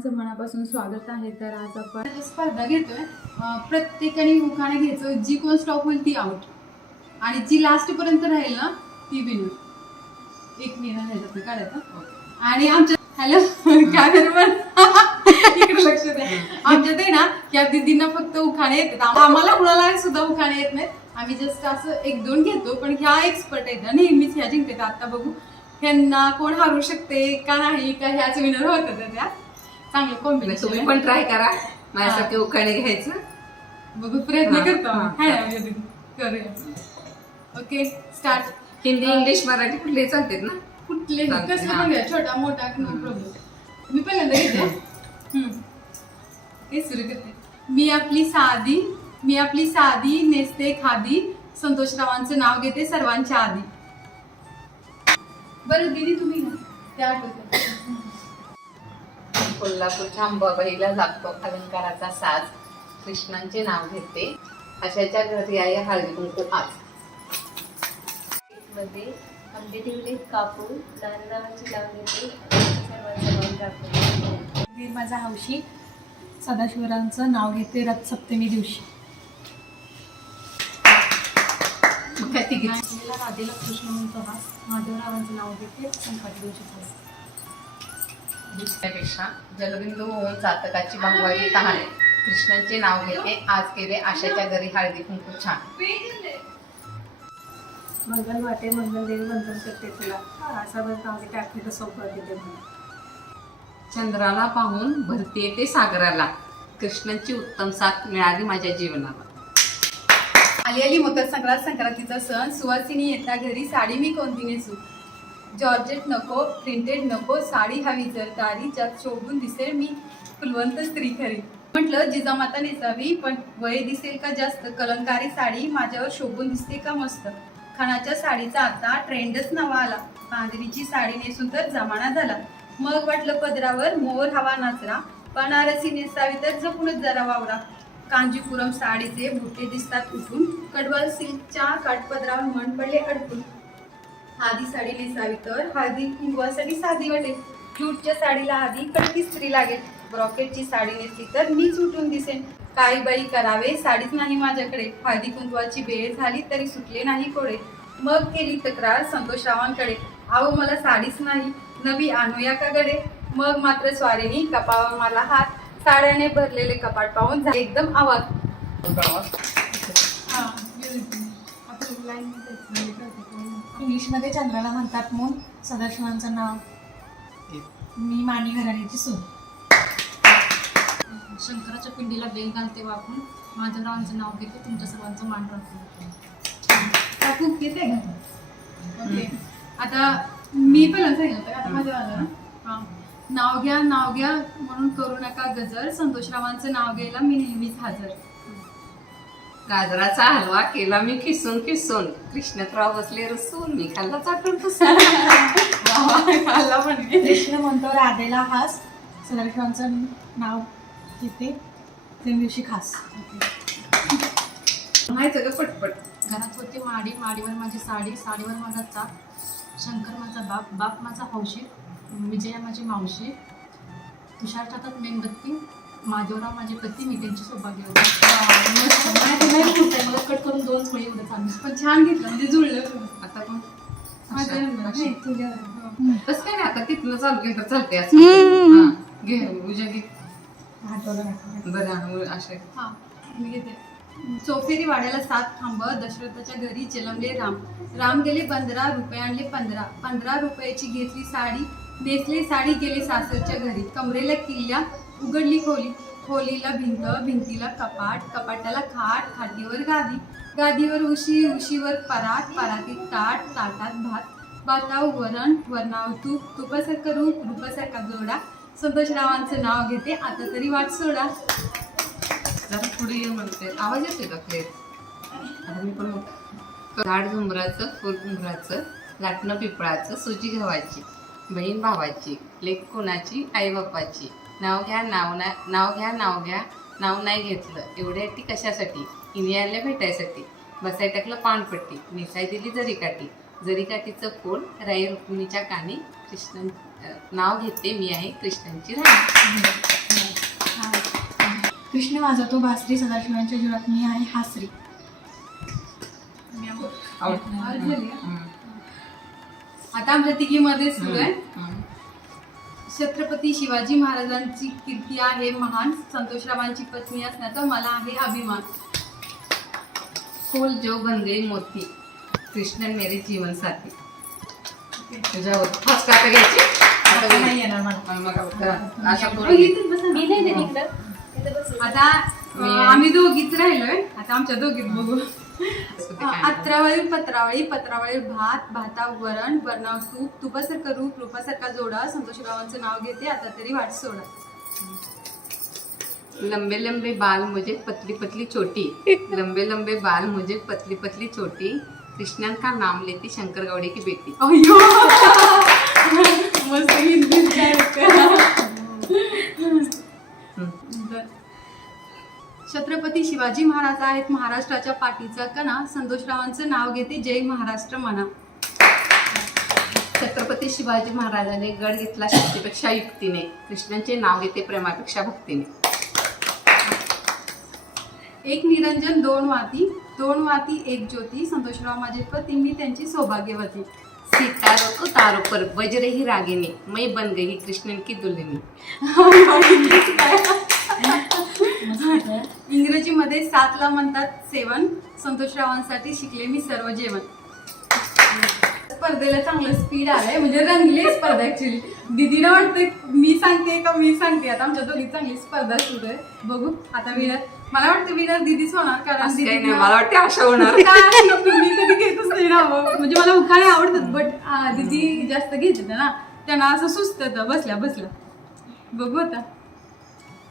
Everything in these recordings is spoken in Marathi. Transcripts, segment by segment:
सर्वांचं मनापासून स्वागत आहे. तर आज आपण स्पर्धा घेतोय. प्रत्येकाने उखाणे घ्यायचं, जी कोण स्टॉप होईल ती आउट आणि जी लास्ट पर्यंत राहील ना ती विनर. एक विनर ह्याच्यात काढायचा. आणि आमच्या हॅलो कॅमेरामन इकडे लक्ष द्या. आमच्यात आहे ना या दीदींना फक्त उखाणे येतात, आम्हाला कुणाला सुद्धा उखाणे येत नाहीत. आम्ही जस्ट असं एक दोन घेतो, पण ह्या एक्सपर्ट आहेत ना, नेहमीच ह्या जिंकतात. आता बघू ह्यांना कोण हरू शकते का नाही, का ह्याच विनर होतं त्या चांगलं कॉम्बिनेशन. तुम्ही पण ट्राय करा माझ्यासाठी उखाणे घ्यायचं. बघू प्रयत्न करतो करूया. Okay start. Hindi English Marathi कुठले चालतात ना? कुठले कसं पण घ्या, छोटा मोठा नो प्रॉब्लेम. मी पहिल्यांदा घेते. हे सुरू करते. मी आपली साधी नेसते खादी, संतोषरावांचं नाव घेते सर्वांच्या आधी. बरं दीदी तुम्ही ना त्या आठवते. कोल्हापूरच्या अंबाबाईला लागतो अलंकाराचा साज, कृष्णांचे नाव घेते अशाच्या घरी आहे हळदी कुंकू आज. मध्ये आंबे ठेवले कापून, नारळाची लावून घेते सर्वांचं नाव दाखवते. वीर माझा हौशी, सदाशिवरांचं नाव घेते रथ सप्तमी दिवशी. राधेला कृष्ण म्हणतो हास, माधवरावांचं नाव घेते संकट दिवशी खास. दुसऱ्यापेक्षा जलबिंदू होऊन चातकाची भांगवावी तहाने, कृष्णांचे नाव घेते आज केले आशाच्या घरी हळदी कुंकू छान. मंगल वाटे मंगल देवी वंदन करते तुला, असा बस नाव घेते आखरी सोबत देते मला. चंद्राला पाहून भरती येते सागराला, कृष्णांची उत्तम साथ मिळाली माझ्या जीवनाला. आली आली मकर संक्रांतीचा सण, सुवासिनी येता घरी साडी मी कोणती नेसू. जॉर्जेट नको, प्रिंटेड नको, साडी हवी जरदारी, ज्यात शोभून दिसेल मी फुलवंत स्त्री खरी. म्हटलं जिजामाता नेसावी, पण वय दिसेल का जास्त, कलंकारी साडी माझ्यावर शोभून दिसते का मस्त. खणाच्या साडीचा आता ट्रेंडच नवा आला, बांधणीची साडी नेसून तर जमाना झाला. मग वाटलं पदरावर मोर हवा नाचरा, बनारसी नेसावी तर जपूनच जरा वावरा. कांजीपुरम साडीचे बुटे दिसतात उठून, कडवाल सिल्कच्या काठपदरावर मन पडले अडकून. आधी साडी नेसावी तर हळदी कुंकवासाठी साधी वाटेल, जूटच्या साडीला आधी कडकी स्त्री लागेल. ब्रॉकेटची साडी नेसली तर मीच उठून दिसेन, काही बाई करावे साडीच नाही माझ्याकडे. हळदी कुंकवाची वेळ झाली तरी सुटले नाही कोडे. मग केली तक्रार संतोषरावांकडे, अहो मला साडीच नाही, नवी आणूया का गडे. मग मात्र स्वारीनी कपावा मला हात, साड्याने भरलेले कपाट पाहून एकदम आवाज. इंग्लिशमध्ये चंद्राला म्हणतात मून, सदाशिवांचं नाव मी मानी घराण्याची सून. शंकराच्या पिंडीला बेल घालते वाकून, माधवरावांचं नाव घेते तुमच्या सर्वांचं मान राखून. खूप येते का? ओके आता मी पण सांगितलं आता माझ्या वाला ना. नाव घ्या म्हणून करू नका गजर, संतोषरावांचं नाव घ्यायला मी नेहमीच हजर. गाजराचा हलवा केला मी किसून किसून, कृष्णराव बसले रसून, मी खाल्ला चाटून खाल्ला पण कृष्ण म्हणतो राधेला हास, सदाशिवांचं नाव घेते ते दिवशी खास. माहिती का पटपट. घरात होती माडी, माडीवर माझी साडी, साडीवर माझा चाप, शंकर माझा बाप, बाप माझा हौशी, विजया माझी मावशी, तुषार टाकत मेणबत्ती, माधवराव माझे पती, मी त्यांची सौभाग्य होते. मला कट करून 2 वेळी एवढं चालू, पण छान घेतलं म्हणजे जुळलं. आता पण तुझ्या तसं काय नाही, आता तिथनं चालू केलं तर चालते असं. घे पूजा घे बरं असे. हा मी घेते. चौफेरी वाड्याला 7 खांब, दशरथाच्या घरी जन्मले राम. राम गेले 15 रुपये आणले 15 रुपयाची घेतली साडी, नेसले साडी गेले सासरच्या घरी. कमरेला किल्ल्या उघडली खोली, खोलीला भिंत, भिंतीला कपाट, कपाटाला खाट, खाटीवर गादी, गादीवर उशी, उशीवर परात, परातीत ताट, ताटात भात, भातावर वरण, वरणावर तूप, तुपासारखं रूप, रूपासारखा जोडा, संतोषरावांचं नाव घेते आता तरी वाट सोडा. जरा पुढे ये म्हणते, आवाज येतोय का क्लिअर? आता मी पण झाड झुंबराचं, फुल घुंगराचं, लाटणं पिपळाचं, सुजी गव्हाची, बहीण भावाची, लेक कोणाची, आई बापाची, नाव घ्या नाव नाही घेतलं, एवढ्या ती कशासाठी, इंडियाला भेटायसाठी, बसाय टाकलं पानपट्टी, नेसाय दिली जरीकाठीचं पोळ, राई रुक्मिणीच्या कानी, कृष्ण नाव घेते मी आहे कृष्णांची राणी. कृष्ण माझा तो भासरी सदाशिवांच्या जीवनात मी आहे हासरी. आता आमच्या तिघीमध्ये सुरू आहे. छत्रपती शिवाजी महाराजांची कीर्ती आहे महान, संतोषरावांची पत्नी असण्याचा मला आहे अभिमान. फूल जो बन गई मोती, कृष्ण मेरे जीवन साथी. तुझ्यावर फास्ट काटा घ्यायची. आता नाही येणार मला. मग अशा हो, करून घे. मी नाही देत इकडं. इथं बस. आता आम्ही दोघीच राहिलोय. आता आमच्या दोघीत बघू. अत्रावळी पत्रावळी, पत्रावळी भात, भाता वरण, वरणाव तूप, तुपासारखं रूप, रूपासारखा जोडा, संतोषरावांचं नाव घेते आता तरी वाट सोडा. लंबे लंबे बाल मुझे पतली पतली चोटी, लंबे लंबे बाल मुझे पतली पतली चोटी, कृष्णन का नाम लेती शंकर गौड़ी की बेटी. अय्यो मस्त हिंदीत छत्रपती शिवाजी महाराज आहेत महाराष्ट्राच्या पाठीचा कणा, संतोषरावांचं नाव घेते जय महाराष्ट्र म्हणा. छत्रपती शिवाजी महाराजांनी गड घेतला शक्तीपेक्षा युक्तीने, कृष्णांचे नाव घेते प्रेमापेक्षा भक्तीने. एक निरंजन दोन वाती एक ज्योती, संतोषराव माझे पती मी त्यांची सौभाग्यवती. सितारों को तारों पर बज रही रागिनी, मैं बन गई कृष्णन की दुल्हनी. इंग्रजीमध्ये 7ला म्हणतात सेवन, संतोषरावांसाठी शिकले मी सर्व जेवण. स्पर्धेला चांगलं स्पीड आलंय, म्हणजे रंगली स्पर्धा. ऍक्च्युली दीदीला वाटतंय मी सांगते का मी सांगते. आता आमच्या दोघी चांगली स्पर्धा सुरू आहे. बघू आता विनर, मला वाटतं विनर दीदीच होणार. कारण असं काही नाही, दीदीला- मला वाटते आशा होणार. मी कधी घेतच नाही ना. म्हणजे मला उखाणे आवडतात, बट दीदी जास्त घेतात ना, त्यांना असं सुचतं बसल्या बसल्या. बघू आता.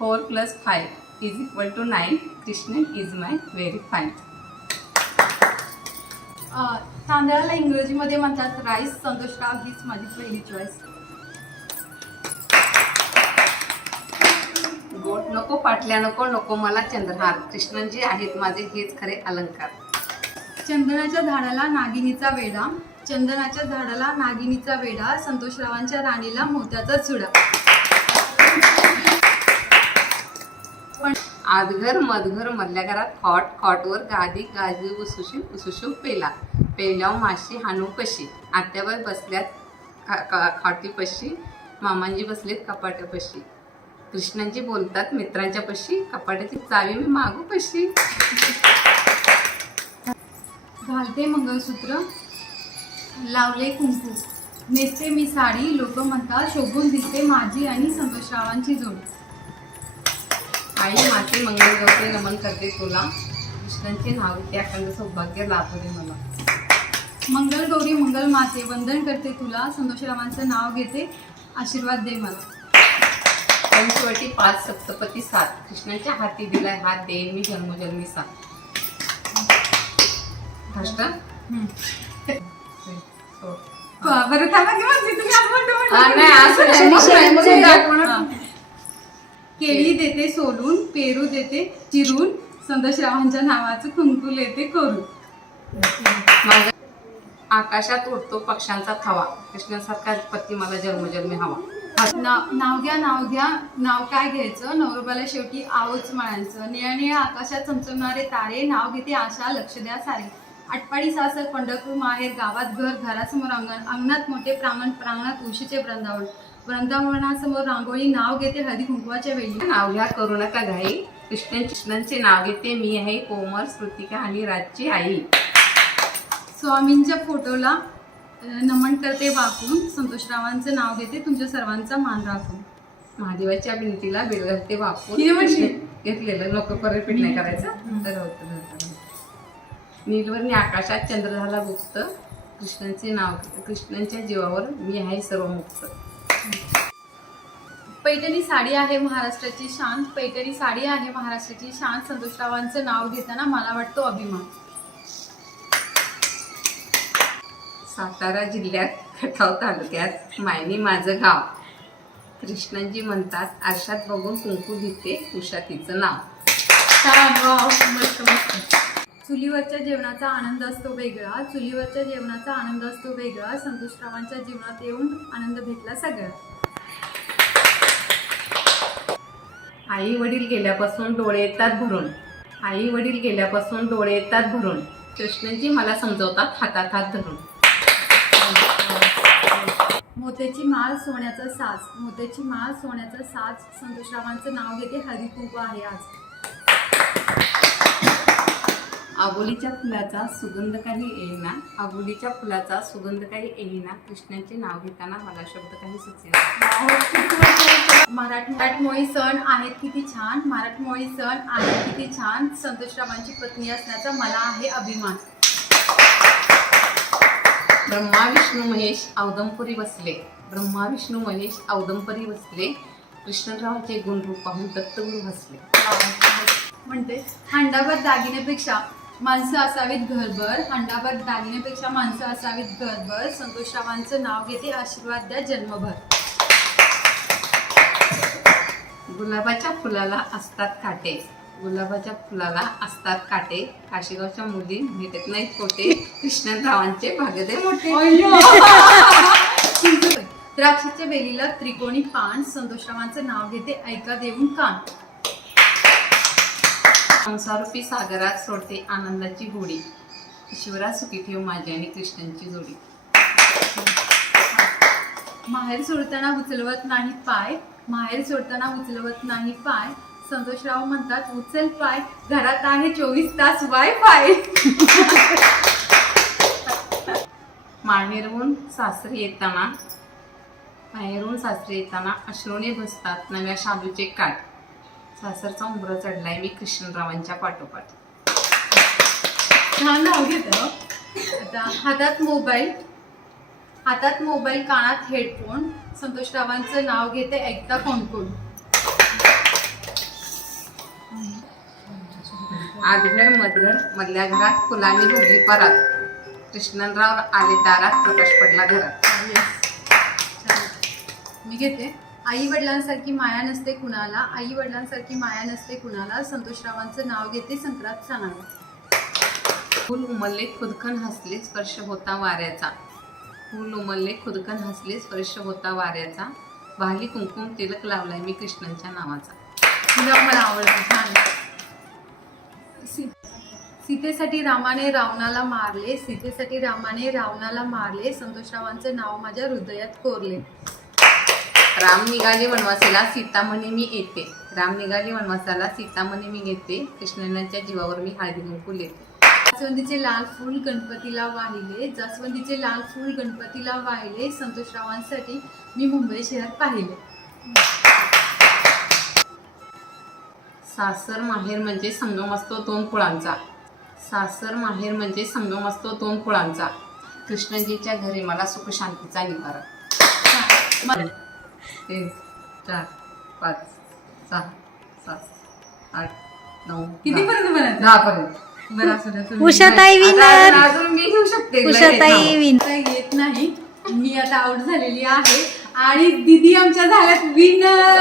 4 + 5 = 9, Krishna is my very fine. तांदळाला इंग्रजीमध्ये म्हणतात राईस, संतोषराव हीच माझी पहिली चॉईस. गोट नको, पाटल्या नको, नको मला चंद्रहार, कृष्णजी आहेत माझे हेच खरे अलंकार. चंदनाच्या झाडाला नागिनीचा वेडा, चंदनाच्या झाडाला नागिनीचा वेडा, संतोषरावांच्या राणीला मोत्याचा चुडा. आदघर मधघर मधल्या घरात खॉट, खॉटवर गादी, गादी उसुशी पेला, पेल्यावर माशी हानू कशी, आत्याबाई बसल्यात खाटीपशी, मामांजी बसलेत कपाट्यापशी, कृष्णांजी बोलतात मित्रांच्या पशी, कपाट्याची चावी मी मागू कशी. घालते मंगळसूत्र, लावले कुंकू, नेसते मी साडी, लोक म्हणतात शोभून दिसते माझी आणि संतोषरावांची जोडी. आई माते मंगलगौरी नमन करते तुला, कृष्णांचे नाव ते अखंड सौभाग्य लाभू दे मला. मंगल गौरी मंगल माते वंदन करते तुला, संतोषरावांचं नाव घेते आशीर्वाद दे मला. पंचवटी 5 सप्तपती 7, कृष्णाच्या हाती दिलाय हात देईन मी जन्मोजन्मी साथ. फर्स्ट बरं थांबा की म्हणजे तुम्ही असं म्हणतो नाही. केळी देते सोलून, पेरू देते चिरून, संतोषरावांच्या नावाचं कुंकू लेते करून. माझ्या आकाशात उडतो पक्ष्यांचा थवा, कृष्णासारखा पती मला जन्मोजन्मी हवा. नाव घ्या नाव काय घ्यायचं, नवरोबाला शेवटी आवच माळांचं, निळ्या निळ्या आकाशात चमचमणारे तारे, नाव घेते आशा लक्ष द्या सारे. आटपाडी सासर पंढरपूर माहेर, गावात घर, घरासमोर अंगण, अंगणात मोठे प्रांगण, प्रांगणात तुळशीचे वृंदावन, वृंदावनासमोर रांगोळी, नाव घेते हळदी कुंकवाच्या वेळी. नाव घ्या करू नका घाई, कृष्णांचे नाव घेते मी आहे कोमल स्मृतिका आणि राजची आई. स्वामींच्या फोटोला नमन करते वाकून, संतोषरावांचं नाव घेते तुमच्या सर्वांचा मान राखून. महादेवाच्या भिंतीला बेल घालते वापरून, किती म्हणली? घेतलेलं नको परत रिपीट नाही करायचं. तर होतं. नीलवर्णी आकाशात चंद्र झाला गुप्त, कृष्णांचे नाव कृष्णांच्या जीवावर मी आहे सर्व मुक्त. पैठणी साडी आहे महाराष्ट्राची शान, पैठणी साडी आहे महाराष्ट्राची शान, संतोषरावांचं नाव घेताना मला वाटतो अभिमान. सातारा जिल्ह्यात खटाव तालुक्यात मायनी माझं गाव, कृष्णांजी म्हणतात आरशात बघून कुंकू घेते उषा तिचं नाव. मस्त मस्त. चुलीवरच्या जेवणाचा आनंद असतो वेगळा, चुलीवरच्या जेवणाचा आनंद असतो वेगळा, संतोषरावांच्या जीवनात येऊन आनंद भेटला सगळा. आई वडील गेल्यापासून डोळे येतात भरून. आई वडील गेल्यापासून डोळे येतात भरून. कृष्णजी मला समजवतात हातात हात धरून. मोत्याची माळ सोन्याचा साज, मोत्याची माळ सोन्याचा साज, संतोषरावांचं नाव घेते, हळदी कुंकू आहे आज. आबोलीच्या फुलाचा सुगंध काही येईना, आबोलीच्या फुलाचा सुगंध काही येईना, कृष्णाचे नाव घेताना मला शब्द काही सुचेना. मराठमोळी सण आहेत किती छान, मराठमोळी सण आहेत किती छान, संतोषरावांची पत्नी असण्याचा मला आहे अभिमान. ब्रह्मा विष्णू महेश औदंपरी बसले, ब्रह्मा विष्णू महेश औदंपरी बसले, कृष्णरावाचे गुणरूप पाहून दत्तगुरु हसले. म्हणते हंडाभर दागिन्यापेक्षा माणसं असावीत घरभर, हंडाभर दागिन्यापेक्षा माणसं असावीत घरभर, संतोषरावांचं नाव घेते, आशीर्वाद द्या जन्मभर. गुलाबाच्या फुलाला असतात काटे, गुलाबाच्या फुलाला असतात काटे, काशीगावच्या मुली भेटत नाहीत कोटे, कृष्णरावांचे भागदे मोठे. द्राक्षाच्या वेलीला त्रिकोणी पान, संतोषरावांचं नाव घेते, ऐका देऊन कान. संसारूपी सागरात सोडते आनंदाची होडी, ईश्वरा सुखी ठेव माझी आणि कृष्णांची जोडी. माहेर सोडताना उचलवत नाही पाय, माहेर सोडताना उचलवत नाही पाय, संतोषराव म्हणतात उचल पाय, घरात आहे 24 तास वायफाय. माहेरहून सासरी येताना, माहेरहून सासरी येताना अश्रूने बसतात नव्या शालूचे काठ, सासरचा उंबरा चढलाय मी कृष्णरावांच्या पाठोपाठ. छान नाव घेतं. आता हातात मोबाईल कानात हेडफोन, संतोषरावांचं नाव घेते, ऐकता कोण कोण. आधघर मधघर मधल्या घरात फुलांनी भरली परात, कृष्णराव आले दारात प्रकाश पडला घरात. मी घेते. आई वडिलांसारखी माया नसते कुणाला, आई वडिलांसारखी माया नसते कुणाला, संतोषरावांचं नाव घेते, संक्रांत सणाला. फूल उमलले खुदकन हसले स्पर्श होता वाऱ्याचा, फूल उमलले खुदकन हसले स्पर्श होता वाऱ्याचा, वाहली कुंकुम तिलक लावलाय मी कृष्णांच्या नावाचा. तुला मला आवडतं. छान. सीतेसाठी रामाने रावणाला मारले, सीतेसाठी रामाने रावणाला मारले, संतोषरावांचं नाव माझ्या हृदयात कोरले. राम निघाले वनवासाला सीता म्हणे मी येते, राम निघाले वनवासाला सीता म्हणे मी येते, कृष्णांच्या जीवावर मी हळदी कुंकू लेते. जास्वंदीचे लाल फूल गणपतीला वाहिले, जास्वंदीचे लाल फूल गणपतीला वाहिले, संतोषरावांसाठी मी मुंबई शहर पाहिले. सासर माहेर म्हणजे संगम असतो दोन कुळांचा, सासर माहेर म्हणजे संगम असतो दोन कुळांचा, कृष्णजीच्या घरी मला सुख शांतीचा निवारा. 3 4 5 6 7 8 9 किती पर्यंत बनायचं? 10 पर्यंत. बरं असू द्या. तुम्ही- उषाताई विनर, अजून मी घेऊ शकते. उषाताई विनर. आता येत नाही, मी आता आउट झालेली आहे आणि दीदी आमच्या झाल्यात विनर.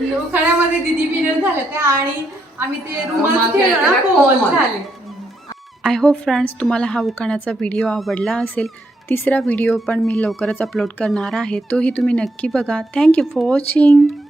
लोखड्यामध्ये दीदी विनर झाल्या त्या आणि आम्ही ते रुमाल खेळलो ना, कोल झाले. आय होप फ्रेंड्स तुम्हाला हा उखाण्याचा व्हिडिओ आवडला असेल. तिसरा व्हिडिओ पण मी लवकरच अपलोड करणार आहे, तोही तुम्ही नक्की बघा. Thank you for watching.